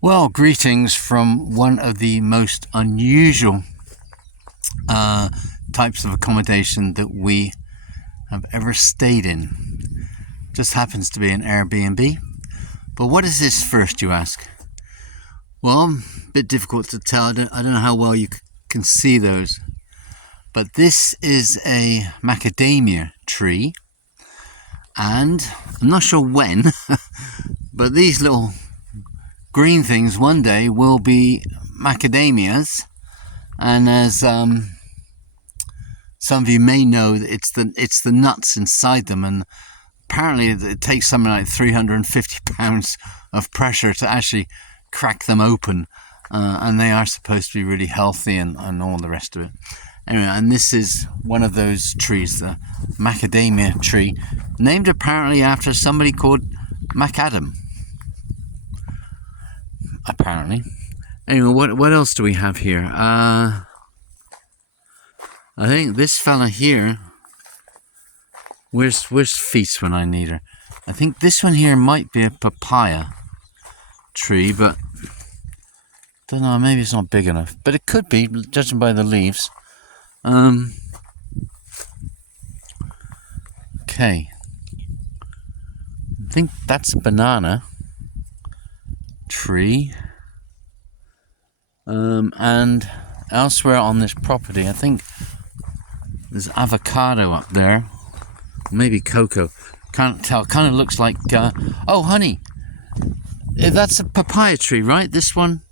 Well, greetings from one of the most unusual types of accommodation that we have ever stayed in. Just happens to be an Airbnb. But what is this first, you ask? Well, a bit difficult to tell. I don't know how well you can see those. But this is a macadamia tree. And I'm not sure when, but these little green things one day will be macadamias. And as some of you may know, it's the nuts inside them, and apparently it takes something like 350 pounds of pressure to actually crack them open, and they are supposed to be really healthy and all the rest of it. Anyway, and this is one of those trees, the macadamia tree, named apparently after somebody called MacAdam. Apparently. Anyway, what else do we have here? I think this fella here. Where's Feast when I need her? I think this one here might be a papaya tree, but don't know. Maybe it's not big enough, but it could be, judging by the leaves. Okay. I think that's a banana tree. And elsewhere on this property, I think there's avocado up there, maybe cocoa. Can't tell. Kind of looks like. Oh, honey, that's a papaya tree, right? This one,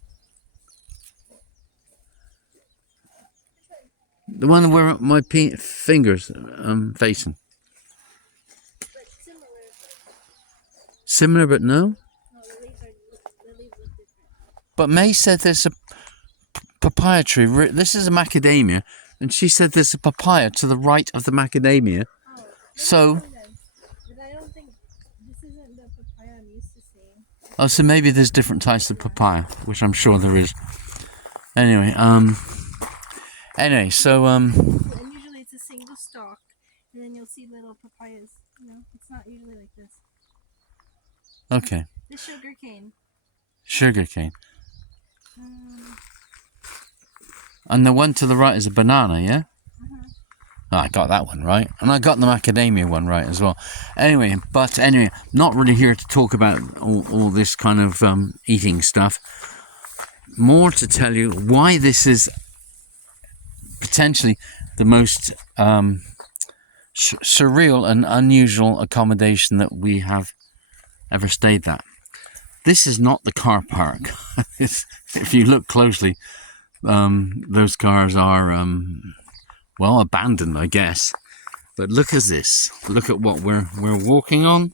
the one where my fingers facing. Similar, but no. But May said there's a papaya tree. This is a macadamia, and she said there's a papaya to the right of the macadamia. So. But I don't think this isn't the papaya I'm used to seeing. Oh, so maybe there's different types of papaya, which I'm sure there is. Anyway, so And usually it's a single stalk, and then you'll see little papayas. It's not usually like this. Okay. The sugar cane. Sugar cane. And the one to the right is a banana, yeah? Oh, I got that one right. And I got the macadamia one right as well. Anyway, not really here to talk about all this kind of eating stuff. More to tell you why this is potentially the most surreal and unusual accommodation that we have ever stayed at. This is not the car park. If you look closely, those cars are well, abandoned, I guess. But look at this. Look at what we're walking on,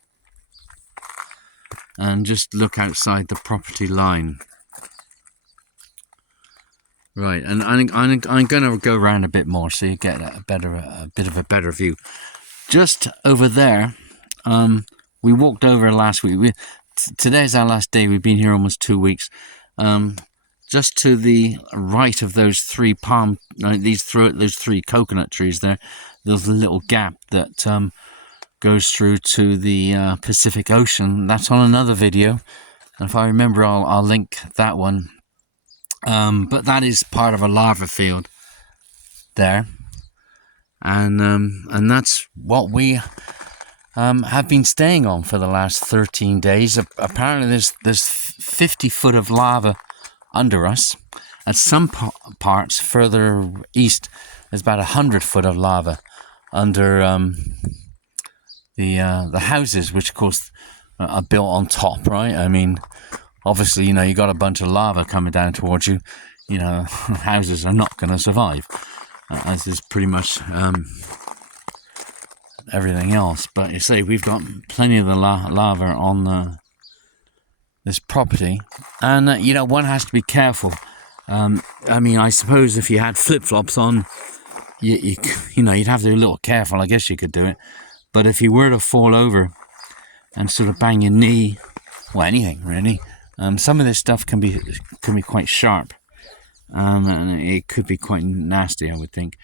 and just look outside the property line. Right, and I'm going to go around a bit more so you get a bit of a better view. Just over there, we walked over last week. Today's our last day. We've been here almost 2 weeks. Just to the right of those three those three coconut trees there, there's a little gap that goes through to the Pacific Ocean. That's on another video, and if I remember, I'll link that one. But that is part of a lava field there, and that's what we have been staying on for the last 13 days. Apparently, there's 50 foot of lava under us. At some parts further east, there's about 100 foot of lava under the houses, which of course are built on top, right? I mean, obviously, you got a bunch of lava coming down towards you. Houses are not going to survive, as is pretty much everything else. But you see, we've got plenty of the lava on this property, and one has to be careful. I mean, I suppose if you had flip-flops on, you'd have to be a little careful. I guess you could do it, but if you were to fall over and sort of bang your knee, well, anything really, some of this stuff can be quite sharp, and it could be quite nasty, I would think.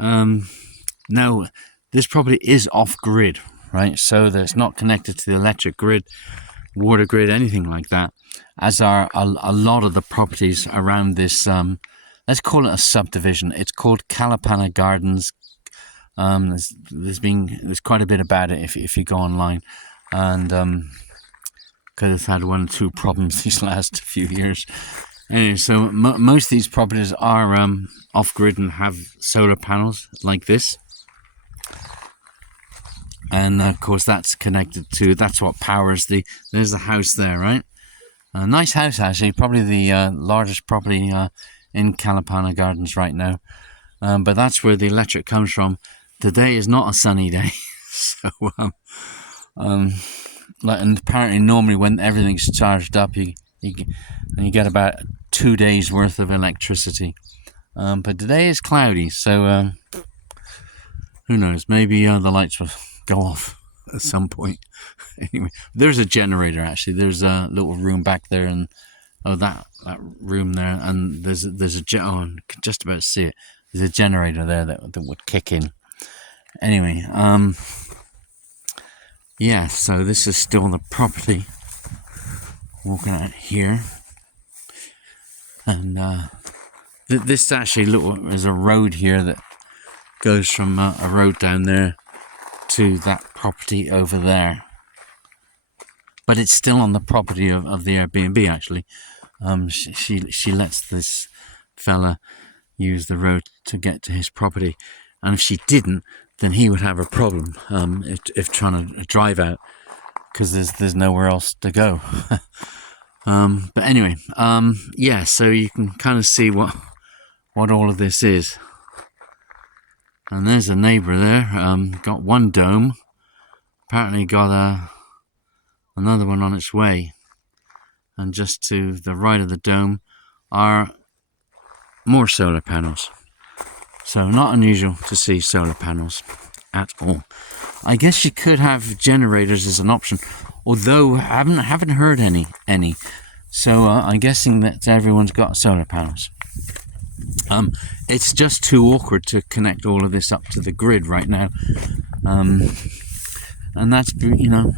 Now, this property is off-grid, right? So that it's not connected to the electric grid, water grid, anything like that. as are a lot of the properties around this, let's call it a subdivision. It's called Kalapana Gardens. There's quite a bit about it if you go online, and because it's had 1 or 2 problems these last few years. Anyway, so most of these properties are off-grid and have solar panels like this. And of course that's connected to, that's what powers there's the house there, right? A nice house actually, probably the largest property in Kalapana Gardens right now. But that's where the electric comes from. Today is not a sunny day. So, and apparently normally when everything's charged up, you get about 2 days worth of electricity. But today is cloudy, so who knows, maybe the lights will go off at some point. Anyway, there's a generator actually. There's a little room back there, and that room there, and there's a I can just about see it. There's a generator there that would kick in. Anyway, yeah, so this is still the property. Walking out here, and this actually there's a road here that goes from a road down there to that property over there, but it's still on the property of the Airbnb actually. She lets this fella use the road to get to his property, and if she didn't, then he would have a problem if trying to drive out, because there's nowhere else to go. But anyway, yeah, so you can kind of see what all of this is. And there's a neighbour there, got one dome, apparently got another one on its way. And just to the right of the dome are more solar panels. So not unusual to see solar panels at all. I guess you could have generators as an option, although I haven't heard any. So I'm guessing that everyone's got solar panels. It's just too awkward to connect all of this up to the grid right now. And that's, a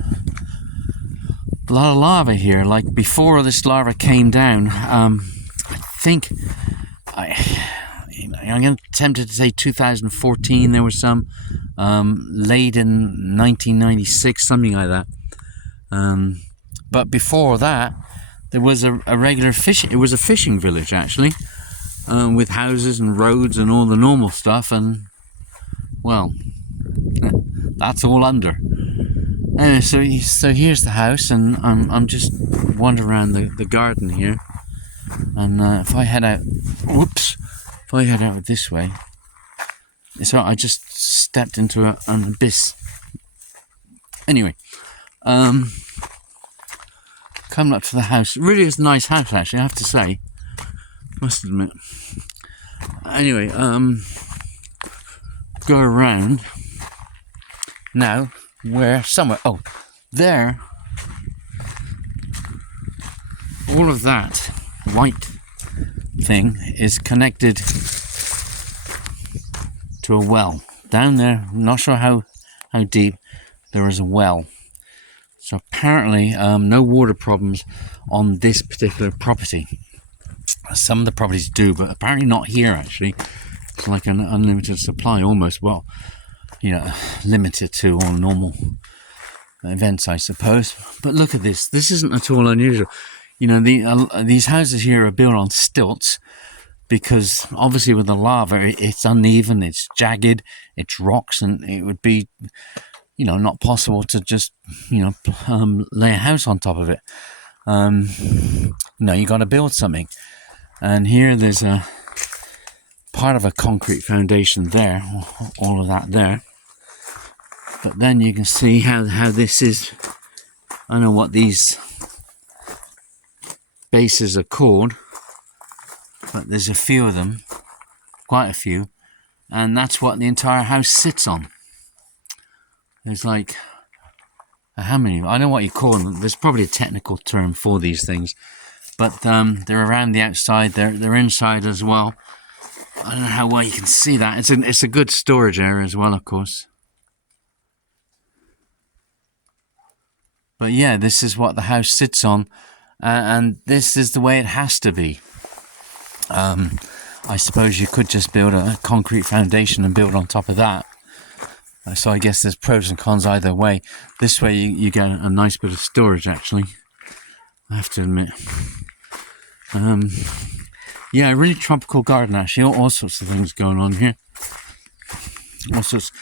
lot of lava here. Like before this lava came down, I think I'm tempted to say 2014 there was some, late in 1996, something like that. But before that, there was a regular fishing. It was a fishing village actually, with houses and roads and all the normal stuff. And well, that's all under. Anyway, so here's the house, and I'm just wandering around the garden here. And if I head out this way, so I just stepped into an abyss. Anyway, coming up to the house. It really is a nice house, actually, I have to say. Must admit. Anyway, go around now. Where somewhere? Oh, there. All of that white thing is connected to a well down there. I'm not sure how deep. There is a well. So apparently, no water problems on this particular property. Some of the properties do, but apparently not here. Actually, it's like an unlimited supply, almost. Well, limited to all normal events, I suppose. But look at this. This isn't at all unusual. These houses here are built on stilts because obviously with the lava, it's uneven, it's jagged, it's rocks, and it would be, not possible to just, lay a house on top of it. You got to build something. And here there's a part of a concrete foundation there, all of that there. But then you can see how this is. I don't know what these bases are called, but there's a few of them, quite a few, and that's what the entire house sits on. There's like, how many? I don't know what you call them. There's probably a technical term for these things, but they're around the outside. They're inside as well. I don't know how well you can see that. It's a good storage area as well, of course. But yeah, this is what the house sits on, and this is the way it has to be. I suppose you could just build a concrete foundation and build on top of that. So I guess there's pros and cons either way. This way you get a nice bit of storage, actually, I have to admit. Yeah, a really tropical garden, actually. All sorts of things going on here. All sorts.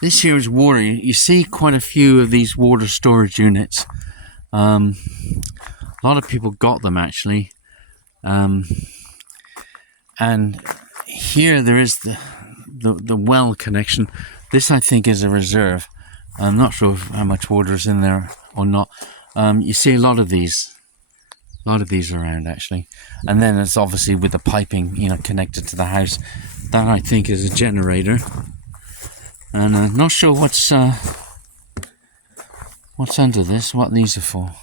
This here is water. You see quite a few of these water storage units. A lot of people got them, actually. And here there is the well connection. This, I think, is a reserve. I'm not sure how much water is in there or not. You see a lot of these around, actually. And then it's obviously with the piping, connected to the house. That, I think, is a generator. And I'm not sure what's under this, what these are for.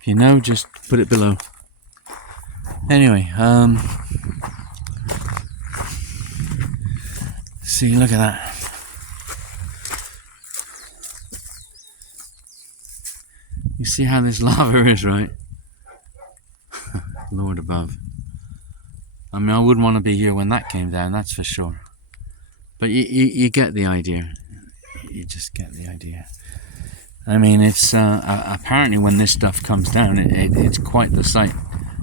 If you know, just put it below. Anyway, see, look at that. You see how this lava is, right? Lord above. I mean, I wouldn't want to be here when that came down, that's for sure. But you get the idea. You just get the idea. I mean, it's apparently when this stuff comes down, it's quite the sight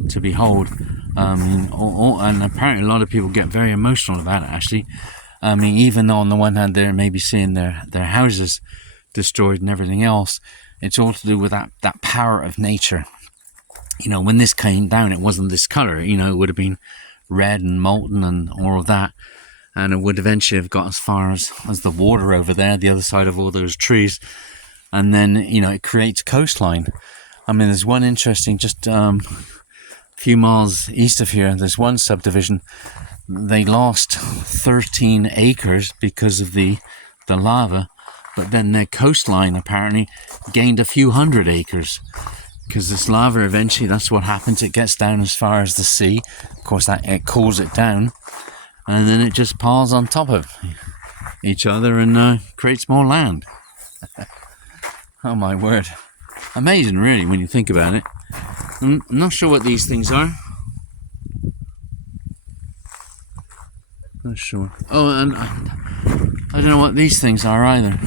to behold. And apparently a lot of people get very emotional about it, actually. I mean, even though on the one hand they're maybe seeing their houses destroyed and everything else, it's all to do with that power of nature. When this came down, it wasn't this color. It would have been red and molten and all of that. And it would eventually have got as far as the water over there, the other side of all those trees. And then, it creates coastline. I mean, there's one interesting, just a few miles east of here, there's one subdivision. They lost 13 acres because of the lava. But then their coastline apparently gained a few hundred acres. Because this lava eventually, that's what happens. It gets down as far as the sea. Of course, it cools it down. And then it just piles on top of each other and creates more land. Oh my word. Amazing, really, when you think about it. I'm not sure what these things are. Not sure. Oh, and I don't know what these things are either.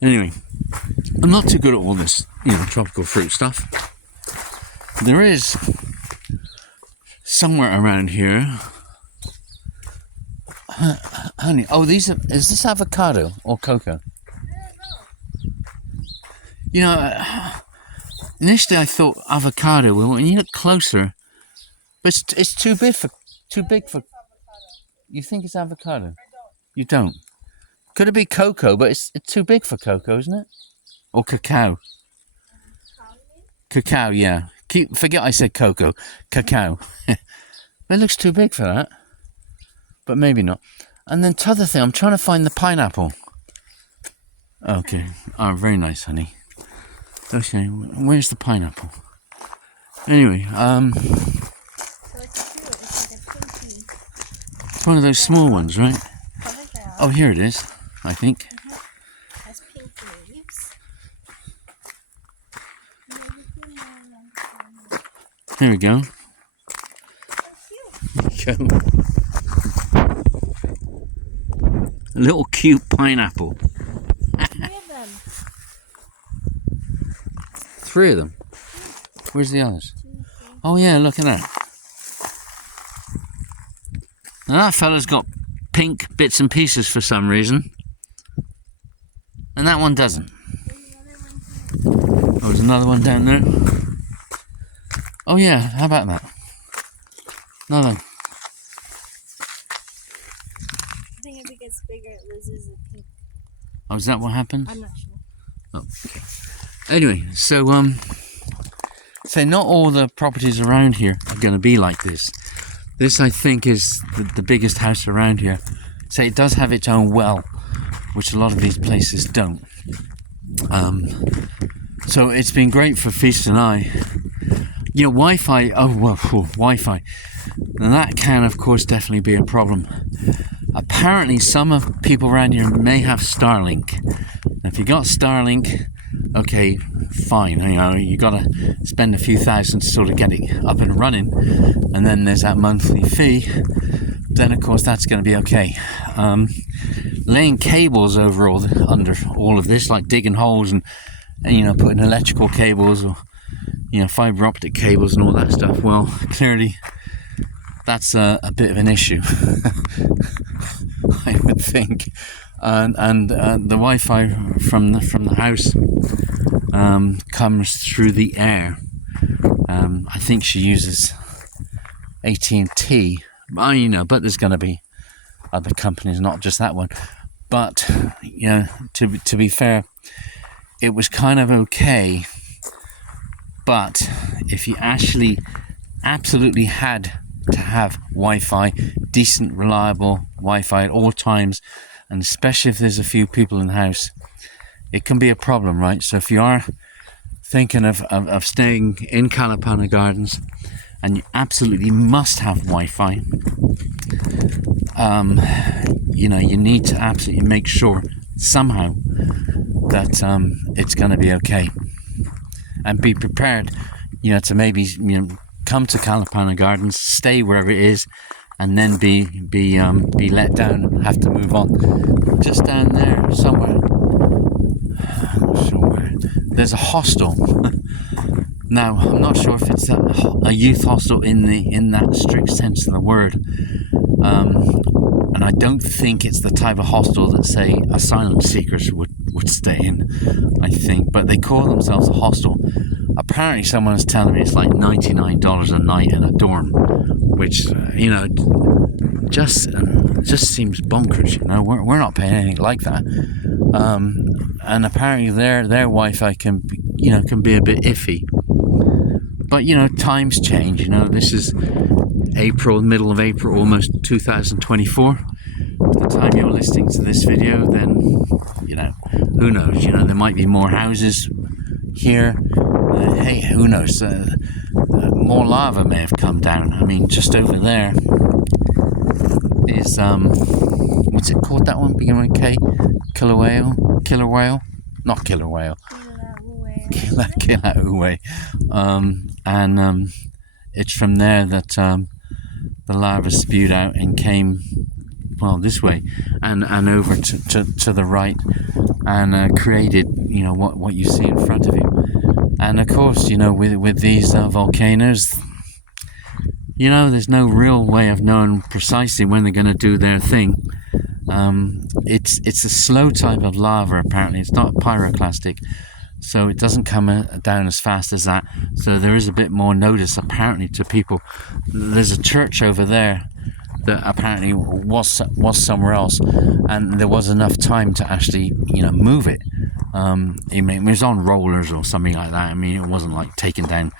Anyway, I'm not too good at all this, tropical fruit stuff. There is somewhere around here. Honey, is this avocado or cocoa? Initially I thought avocado. Well, when you look closer, but it's too big for. You think it's avocado? You don't. Could it be cocoa? But it's too big for cocoa, isn't it? Or cacao? Cacao, yeah. Forget I said cocoa. Cacao. It looks too big for that. But maybe not. And then t'other thing, I'm trying to find the pineapple. Okay. Oh, very nice, honey. Okay, where's the pineapple? Anyway, it's one of those small ones, right? Oh, here it is, I think. Has pink leaves. Here we go. So cute. A little cute pineapple. 3 of them. 3 of them? Where's the others? 2, 3. Oh yeah, look at that. Now that fella's got pink bits and pieces for some reason. And that one doesn't. Oh, there's another one down there. Oh yeah, how about that? Another one. I think if it gets bigger, it loses the pink. Oh, is that what happened? I'm not sure. Oh, okay. Anyway, so not all the properties around here are going to be like this. This, I think, is the biggest house around here. So it does have its own well, which a lot of these places don't. So it's been great for Feast and I. Wi-Fi. Oh well, Wi-Fi. Now that can, of course, definitely be a problem. Apparently, some of people around here may have Starlink. Now, if you got Starlink, okay, fine, you know, you gotta spend a few thousand to sort of get it up and running, and then there's that monthly fee, then of course that's going to be okay. Laying cables under all of this, like digging holes and you know, putting electrical cables or, you know, fiber optic cables and all that stuff, well, clearly that's a bit of an issue. I would think. And the Wi-Fi from the house comes through the air. I think she uses AT&T. You know, but there's going to be other companies, not just that one. But you know, to be fair, it was kind of okay. But if you actually absolutely had to have Wi-Fi, decent, reliable Wi-Fi at all times, and especially if there's a few people in the house, it can be a problem, right? So if you are thinking of staying in Kalapana Gardens and you absolutely must have Wi-Fi, you know, you need to absolutely make sure somehow that it's going to be okay, and be prepared, you know, to maybe, you know, come to Kalapana Gardens, stay wherever it is, and then be let down and have to move on. Just down there somewhere, I'm not sure where, there's a hostel. Now I'm not sure if it's a youth hostel in that strict sense of the word, and I don't think it's the type of hostel that, say, asylum seekers would stay in, I think, but they call themselves a hostel. Apparently someone is telling me it's like $99 a night in a dorm, which, you know, just seems bonkers. You know, we're not paying anything like that. And apparently their Wi-Fi can be a bit iffy. But you know, times change. You know, this is middle of April, almost 2024. By the time you're listening to this video, then, you know, who knows? You know, there might be more houses here. Hey, who knows? More lava may have come down. I mean, just over there is what's it called? That one beginning with K? Killer whale, not killer whale. Kilauea. And it's from there that the lava spewed out and came, well, this way and over to the right, and created, you know, what you see in front of you. And of course, you know, with these volcanoes, you know, there's no real way of knowing precisely when they're going to do their thing. It's a slow type of lava, apparently. It's not pyroclastic, so it doesn't come down as fast as that. So there is a bit more notice, apparently, to people. There's a church over there that apparently was somewhere else, and there was enough time to actually, you know, move it. It was on rollers or something like that. I mean, it wasn't like taking down,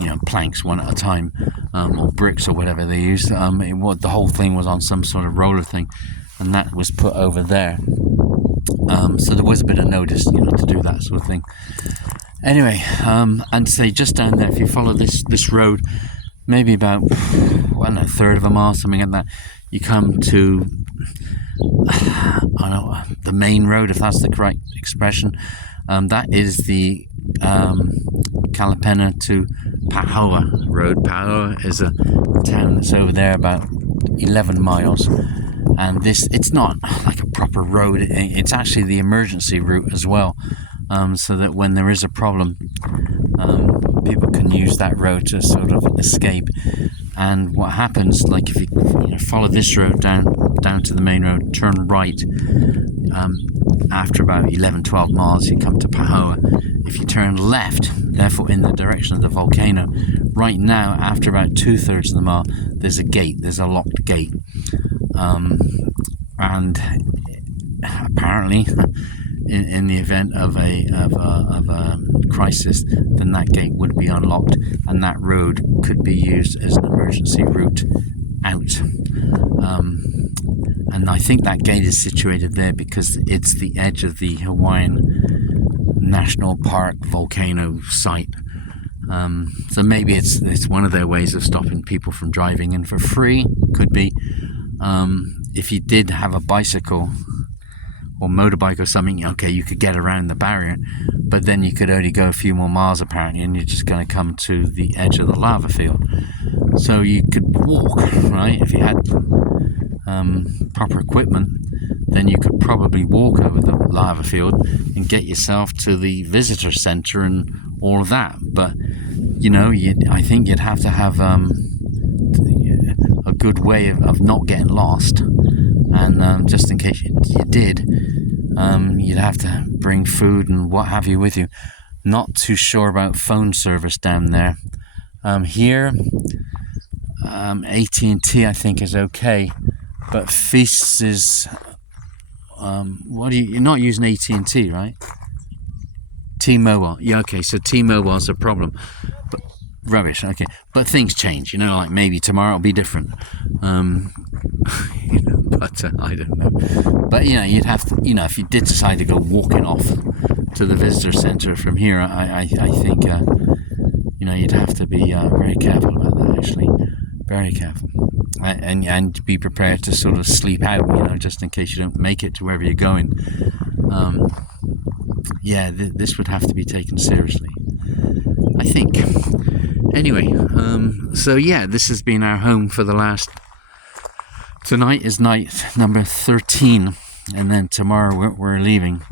you know, planks one at a time, or bricks or whatever they used. The whole thing was on some sort of roller thing, and that was put over there. So there was a bit of notice, you know, to do that sort of thing. Anyway, and say just down there, if you follow this road, maybe about, I don't know, a third of a mile, something like that, you come to, I don't know, the main road, if that's the correct expression. That is the Kalapana to Pahoa road. Pahoa is a town that's over there about 11 miles. And it's not like a proper road, it's actually the emergency route as well, so that when there is a problem, people can use that road to sort of escape. And what happens, like if you follow this road down to the main road, turn right, after about 11-12 miles you come to Pahoa. If you turn left, therefore in the direction of the volcano, right now after about 2/3 of the mile, there's a locked gate. And apparently, in the event of a crisis, then that gate would be unlocked, and that road could be used as an emergency route out. And I think that gate is situated there because it's the edge of the Hawaiian National Park volcano site. So maybe it's one of their ways of stopping people from driving in for free. Could be. If you did have a bicycle or motorbike or something, okay, you could get around the barrier, but then you could only go a few more miles apparently, and you're just going to come to the edge of the lava field. So you could walk, right? If you had proper equipment, then you could probably walk over the lava field and get yourself to the visitor center and all of that. But you know, I think you'd have to have a good way of not getting lost, and just in case you did, you'd have to bring food and what have you with you. Not too sure about phone service down there. Here, AT&T I think is okay, but Feast is you're not using AT&T, right? T-Mobile, yeah, okay, so T-Mobile's a problem, but rubbish, okay, but things change, you know, like maybe tomorrow will be different, you know, but I don't know, but you know, you'd have to, you know, if you did decide to go walking off to the visitor center from here, I think you know, you'd have to be very careful about that, actually, very careful, and be prepared to sort of sleep out, you know, just in case you don't make it to wherever you're going. Yeah, this would have to be taken seriously, I think. Anyway, so yeah, this has been our home for the last... Tonight is night number 13, and then tomorrow we're leaving.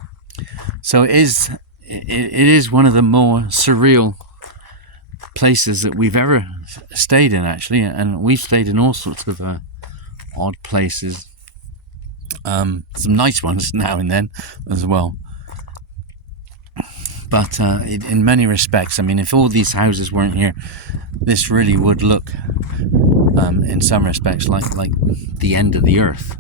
So it is one of the more surreal places that we've ever stayed in, actually, and we've stayed in all sorts of odd places. Some nice ones now and then as well. But in many respects, I mean, if all these houses weren't here, this really would look, in some respects, like the end of the earth.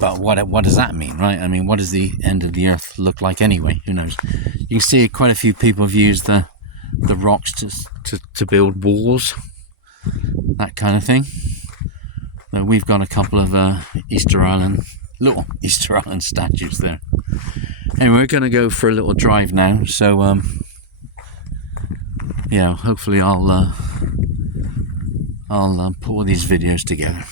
But what does that mean, right? I mean, what does the end of the earth look like anyway? Who knows? You can see quite a few people have used the rocks to build walls, that kind of thing. We've got a couple of little Easter Island statues there. Anyway, we're going to go for a little drive now, so yeah, hopefully I'll put all these videos together.